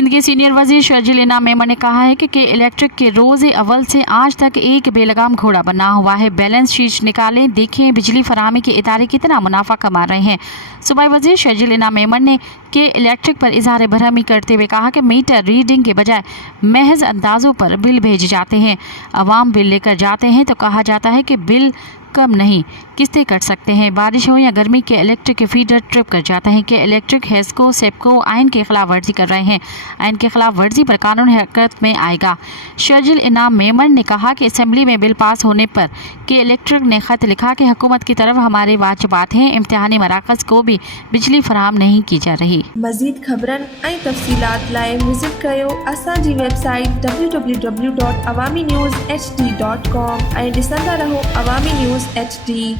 सिंध के सीनियर वजीर शर्जील इनाम मेमन ने कहा है कि के इलेक्ट्रिक के रोज़े अव्वल से आज तक एक बेलगाम घोड़ा बना हुआ है। बैलेंस शीट निकालें, देखें बिजली फराहमी के इदारे कितना मुनाफा कमा रहे हैं। सूबाई वजीर शर्जील इनाम मेमन ने के इलेक्ट्रिक पर इजहार बरहमी करते हुए कहा कि मीटर रीडिंग के बजाय महज अंदाजों पर बिल भेजे जाते हैं। अवाम बिल लेकर जाते हैं तो कहा जाता है कि बिल कम नहीं, किस्तें कट सकते हैं। बारिश हो या गर्मी के इलेक्ट्रिक के फीडर ट्रिप कर जाते हैं। के इलेक्ट्रिक हेस्को सेप्को आइन की खिलाफ वर्जी कर रहे हैं। आइन की खिलाफ वर्जी पर कानून हरकत में आएगा। शर्जील इनाम मेमन ने कहा कि असम्बली में बिल पास होने पर के इलेक्ट्रिक ने खत लिखा कि हुकूमत की तरफ हमारे वाजिबात हैं, इम्तिहानी मराकज़ को भी बिजली फराहम नहीं की जा रही। मज़ीद ख़बरन ऐं तफ़सीलात लाइ विज़िट कयो असांजी वेबसाइट www.awamiNewsHD.com ऐं ॾिसंदा रहो अवामी न्यूज़ HD।